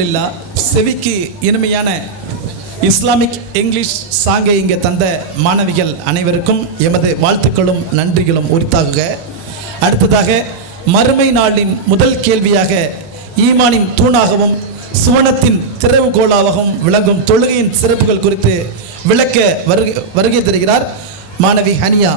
அல்ஹம்துலில்லா. செவிக்கு இனிமையான இஸ்லாமிக் இங்கிலீஷ் சாங்கை இங்கே தந்த மாணவிகள் அனைவருக்கும் எமது வாழ்த்துக்களும் நன்றிகளும் உரித்தாகுக. அடுத்ததாக மறுமை நாளின் முதல் கேள்வியாக ஈமானின் தூணாகவும் சுவனத்தின் திறவுகோலாகவும் விளங்கும் தொழுகையின் சிறப்புகள் குறித்து விளக்க வருகை தருகிறார் மாணவி ஹனியா.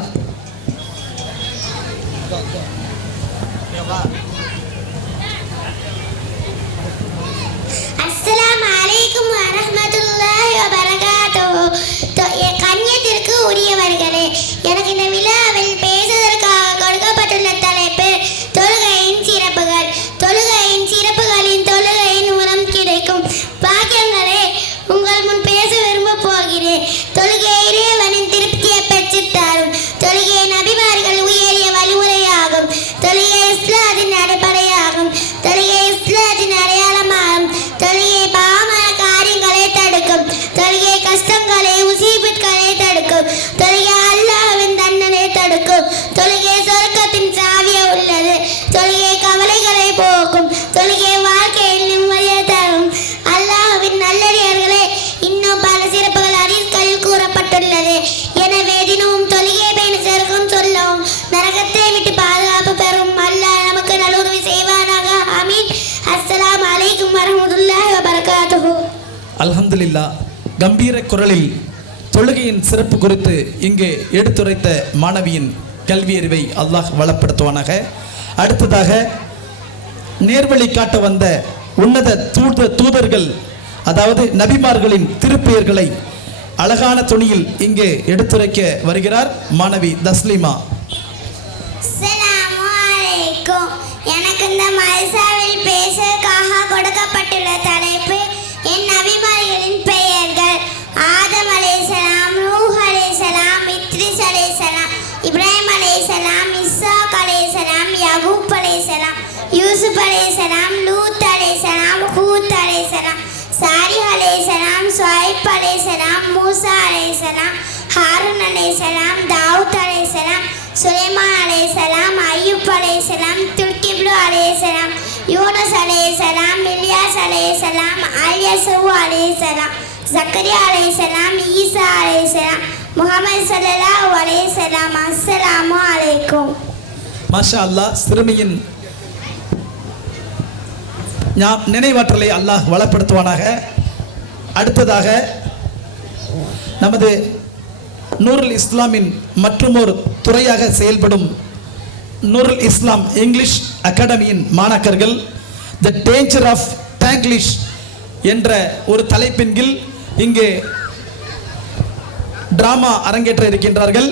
அஸ்ஸலாமு அலைக்கும் வரஹ்மத்துல்லாஹி வபரகாத்துஹு. கண்ணியத்திற்கு உரியவர்களே, எனக்கு இந்த விழாவில் பேசுவதற்காக கொடுக்கப்பட்டுள்ள தலைப்பு தொழுகையின் சிறப்புகள். தொழுகையின் சிறப்புகளின் தொழுகையின் மூலம் கிடைக்கும் பாக்கியங்களே உங்கள் முன் பேச விரும்ப போகிறேன். தொழுகை இறைவனின் திருப்தியை பெற்றுத் தரும். தொழுகை நபிமார்கள் உயரிய வழிமுறையாகும். தொழுகை இஸ்லாத்தின் அடிப்படையாகும். தொழுகை இஸ்லாத்தின் அடையாளமாகும். தொழுகை பாவமான காரியங்களை தடுக்கும். தொழுகை கஷ்டங்களை முசீபத்களை தடுக்கும். தொழுகை அல்லாஹ்வின் தண்டனை தடுக்கும். தொழுகை சொர்க்கத்தின் சாவியை உள்ளது. தொழுகை கவலைகளை போக்கும். தொழுகை வாழ்க்கையில் நிம்மதியை தரும். அல்லாஹ்வின் நல்லடியார்களே, இன்னும் பல சிறப்புகள் ஹதீஸ்களில் கூறப்பட்டுள்ளது. எனவே தினமும் தொழுகை பேண சேர்க்கும் சொல்லவும் நரகத்தை விட்டு பாதுகாப்பு பெறும் அல்லாஹ் நமக்கு நல்லுதவி செய்வானாக. ஆமீன். அஸ்ஸலாமு அலைக்கும் வரஹ்மத்துல்லாஹி வபரகாத்துஹு. அல்ஹம்துலில்லா. கம்பீர குரலில் தொழுகையின் சிறப்பு குறித்து இங்கே எடுத்துரைத்த மாணவியின் கல்வி அறிவை அல்லாஹ் வளப்படுத்துவானாக. அடுத்ததாக நேர்வழி காட்ட வந்த உன்னத தூதர்கள் அதாவது நபிமார்களின் திருப்பெயர்களை அழகான துணியில் இங்கே எடுத்துரைக்க வருகிறார் மாணவி தஸ்லீமா. அஸ்ஸலாமு அலைக்கும். எனக்கு இந்த மல்சாவில் பேசுவதற்காக கொடுக்கப்பட்டுள்ள தலைப்பு என் நபிமார்களின் பெயர்கள். ஆதம் அலைஹிஸ்ஸலாம், நூஹ் அலைஹிஸ்ஸலாம், இத்ரிஸ் அலைஹிஸ்ஸலாம், இப்ராஹிம் அலைஹிஸ்ஸலாம், இஸ்ஹாக் அலைஹிஸ்ஸலாம், யகூப் அலைஹிஸ்ஸலாம், யூசுப் அலைஹிஸ்ஸலாம், லூத் அலைஹிஸ்ஸலாம், ஹூத் அலைஹிஸ்ஸலாம், சாலிஹ் அலைஹிஸ்ஸலாம், ஷுஐப் அலைஹிஸ்ஸலாம், மூசா அலைஹிஸ்ஸலாம், ஹாரூன் அலைஹிஸ்ஸலாம், தாவூத் அலைஹிஸ்ஸலாம், சுலைமான் அலைஹிஸ்ஸலாம், அய்யூப் அலைஹிஸ்ஸலாம், துல்கிப்லு அலைஹிஸ்ஸலாம், யூனுஸ் அலைஹிஸ்ஸலாம், இல்யாஸ் அலைஹிஸ்ஸலாம், அல்யஸூ அலைஹிஸ்ஸலாம், ஜக்கரியா அலைஹிஸ்ஸலாம், ஈசா அலைஹிஸ்ஸலாம், முஹம்மது ஸல்லல்லாஹு அலைஹி வஸல்லம். அஸ்ஸலாமு அலைக்கும். மாஷா அல்லாஹ். சிறுமியின் நினைவாற்றலை அல்லாஹ் வளப்படுத்துவானாக. அடுத்ததாக நமது நூருல் இஸ்லாமின் மற்றுமொரு துறையாக செயல்படும் நூருல் இஸ்லாம் இங்கிலீஷ் அகாடமியின் மாணாக்கர்கள் த டேஞ்சர் ஆஃப் டேங்கிலிஷ் என்ற ஒரு தலைப்பின் கீழ் இங்கே டிராமா அரங்கேற்ற இருக்கின்றார்கள்.